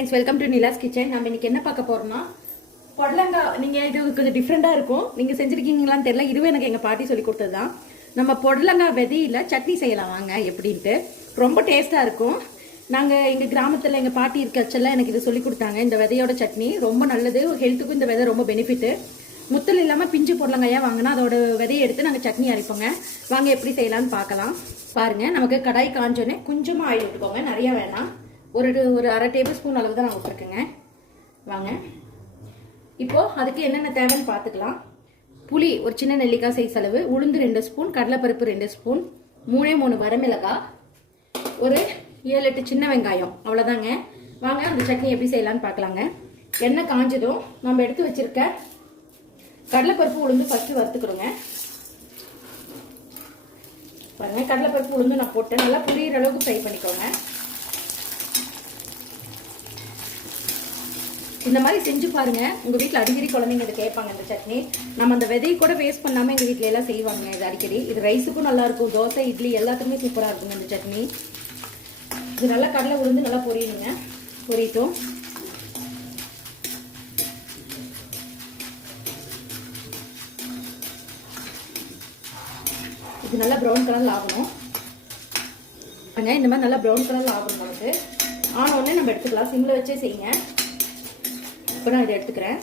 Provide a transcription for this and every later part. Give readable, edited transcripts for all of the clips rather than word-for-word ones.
Welcome to Nila's kitchen. நம்ம இன்னைக்கு என்ன பார்க்க போறோம்னா பொடலங்காய். நீங்க இது கொஞ்சம் டிஃப்ரெண்டா இருக்கும், நீங்க செஞ்சிருக்கீங்களான்னு தெரியல. இதுவே எனக்கு எங்க பாட்டி சொல்லி கொடுத்ததுதான். நம்ம பொடலங்காய் விதையில சட்னி செய்யலாம் வாங்க எப்படின்ட்டு. ரொம்ப டேஸ்டா இருக்கும். நாங்க எங்க கிராமத்துல எங்க பாட்டி இருக்கச்செல்லாம் எனக்கு இது சொல்லி கொடுத்தாங்க. இந்த விதையோட சட்னி ரொம்ப நல்லது, ஹெல்த்துக்கும் இந்த விதை ரொம்ப பெனிஃபிட். முத்தல் இல்லாம பிஞ்சு பொடலங்காயா வாங்கினா அதோட விதையை எடுத்து நாங்க சட்னி அரைப்போங்க. வாங்க எப்படி செய்யலாம்னு பார்க்கலாம். பாருங்க, நமக்கு கடாய் காஞ்சோன்னே கொஞ்சமா ஆயில் விட்டுக்கோங்க, நிறைய வேணாம். ஒரு அரை டேபிள் ஸ்பூன் அளவு தான் நான் விட்டுருக்கேங்க. வாங்க இப்போ அதுக்கு என்னென்ன தேவைன்னு பார்த்துக்கலாம். புளி ஒரு சின்ன நெல்லிக்காய் சைஸ் அளவு, உளுந்து 2 ஸ்பூன், கடலைப்பருப்பு 2 ஸ்பூன், 3 வரமிளகாய், ஒரு 7-8 சின்ன வெங்காயம், அவ்வளோதாங்க. வாங்க அந்த சட்னி எப்படி செய்யலான்னு பார்க்கலாங்க. எண்ணெய் காஞ்சதும் நம்ம எடுத்து வச்சிருக்க கடலைப்பருப்பு உளுந்து ஃபர்ஸ்ட் வறுத்துக்கிறோங்க. பாருங்க, கடலைப்பருப்பு உளுந்து நான் போட்டு நல்லா புளியிற அளவுக்கு ஃப்ரை பண்ணிக்கோங்க. இந்த மாதிரி செஞ்சு பாருங்க, உங்க வீட்டில் அடிக்கடி குழந்தைங்க இதை கேட்பாங்க. இந்த சட்னி நம்ம அந்த விதையை கூட வேஸ்ட் பண்ணாம எங்க வீட்டில எல்லாம் செய்வாங்க இது அடிக்கடி. இது ரைஸுக்கும் நல்லா இருக்கும், தோசை இட்லி எல்லாத்துக்குமே சூப்பரா இருக்குங்க இந்த சட்னி. இது நல்லா கடலை உளுந்து நல்லா பொரியணுங்க. பொரியட்டும். இது நல்லா ப்ரௌன் கலர்ல ஆகணும். இந்த மாதிரி நல்லா ப்ரௌன் கலர்ல ஆகணும். நமக்கு ஆன உடனே நம்ம எடுத்துக்கலாம். சிம்ல வச்சே செய்யுங்க. இப்போ நான் இதை எடுத்துக்கிறேன்.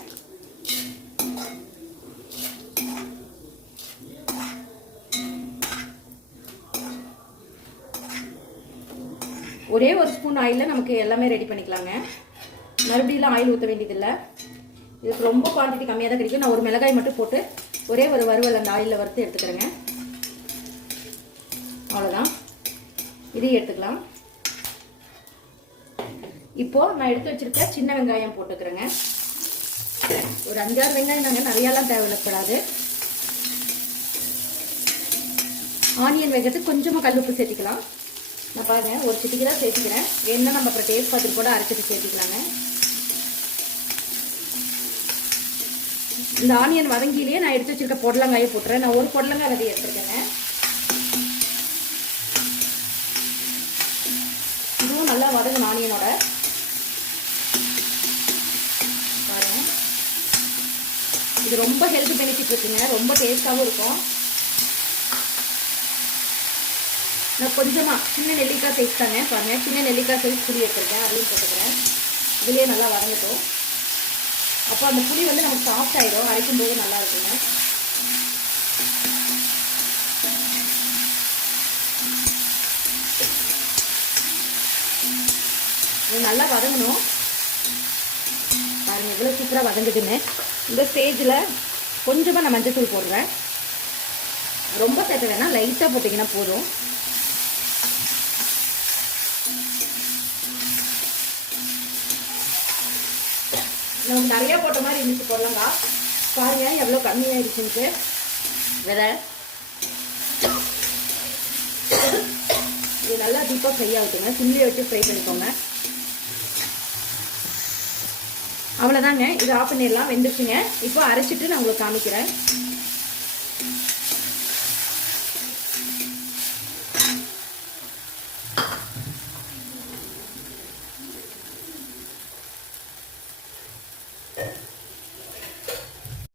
ஒரே ஒரு ஸ்பூன் ஆயில நமக்கு எல்லாமே ரெடி பண்ணிக்கலாங்க. மறுபடியும் ஆயில் ஊற்ற வேண்டியதில்லை. இதுக்கு ரொம்ப குவான்டிட்டி கம்மியாக தான் கிடைக்கும். நான் ஒரு மிளகாய் மட்டும் போட்டு ஒரே ஒரு வறுவல் அந்த ஆயிலில் வறுத்து எடுத்துக்கிறேங்க. அவ்வளோதான், இதையும் எடுத்துக்கலாம். இப்போ நான் எடுத்து வச்சிருக்க சின்ன வெங்காயம் போட்டுக்கிறேங்க. ஒரு 5-6 வெங்காயம் நாங்கள் நிறையாலாம் தேவைப்படாது. ஆனியன் வேகத்துக்கு கொஞ்சமாக கல்லுப்பு சேர்த்திக்கலாம். நான் பாருங்க ஒரு சிட்டிக்கு தான் சேர்த்துக்கிறேன். என்ன நம்ம அப்புறம் டேஸ்ட் பார்த்துட்டு கூட அரைச்சிட்டு சேர்த்துக்கலாங்க. இந்த ஆனியன் வதங்கிலேயே நான் எடுத்து வச்சிருக்க பொடலங்காயை போட்டுறேன். நான் ஒரு பொடலங்காய் விதையை எடுத்துருக்கேங்க. இதுவும் நல்லா வதங்கணும் ஆனியனோட. இது ரொம்ப ஹெல்த் பெனிஃபிட் இருக்குங்க, ரொம்ப டேஸ்டாகவும் இருக்கும். நான் கொஞ்சமா சின்ன நெல்லிக்காய் சைஸ் தானே பாருங்க, சின்ன நெல்லிக்காய் சைஸ் புளி எடுத்துருக்கேன், அதையும் போட்டுக்கிறேன். இதுலேயே நல்லா வதங்கட்டும். அப்போ அந்த புளி வந்து நமக்கு சாஃப்ட் ஆயிடும், அரைக்கும் போது நல்லா இருக்குங்க. இது நல்லா வதங்கணும். பாருங்க இவ்வளோ சூப்பராக வதங்குதுன்னு. இந்த ஸ்டேஜில் கொஞ்சமாக நான் மஞ்சள் தூள் போடுறேன். ரொம்ப சேர்த்த வேணாம், லைட்டாக போட்டிங்கன்னா போதும். நமக்கு நிறையா போட்ட மாதிரி இருந்துச்சு போடலாங்க. பாருங்க எவ்வளோ கம்மியாகிடுச்சுன்ட்டு விதை. இது நல்லா டீப்பாக ஃப்ரை ஆகுதுங்க. சிம்லியை வச்சு ஃப்ரை பண்ணிக்கோங்க. அவ்வளோதாங்க, இது ஆஃப் பண்ணிடலாம். வெந்துச்சுங்க. இப்போ அரைச்சிட்டு நான் உங்களுக்கு காமிக்கிறேன்.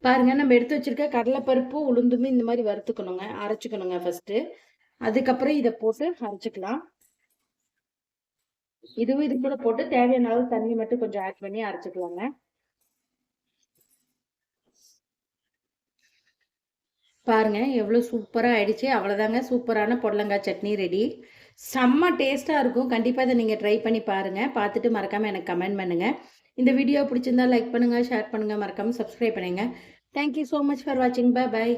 பாருங்க, நம்ம எடுத்து வச்சிருக்க கடலைப்பருப்பு உளுந்துமே இந்த மாதிரி வறுத்துக்கணுங்க, அரைச்சிக்கணுங்க ஃபர்ஸ்ட். அதுக்கப்புறம் இதை போட்டு அரைச்சிக்கலாம். இதுவும் இது கூட போட்டு தேவையான அளவு தண்ணி மட்டும் கொஞ்சம் ஆட் பண்ணி அரைச்சிக்கலாங்க. பாருங்க எவ்வளவு சூப்பரா ஆயிடுச்சு. அவ்வளவுதாங்க, சூப்பரான பொடலங்காய் சட்னி ரெடி. செம்ம டேஸ்டா இருக்கும். கண்டிப்பா இதை நீங்க ட்ரை பண்ணி பாருங்க. பார்த்துட்டு மறக்காம எனக்கு கமெண்ட் பண்ணுங்க. இந்த வீடியோ பிடிச்சிருந்தா லைக் பண்ணுங்க, ஷேர் பண்ணுங்க, மறக்காம சப்ஸ்கிரைப் பண்ணுங்க. தேங்க்யூ ஸோ மச் ஃபார் வாட்சிங். Bye by.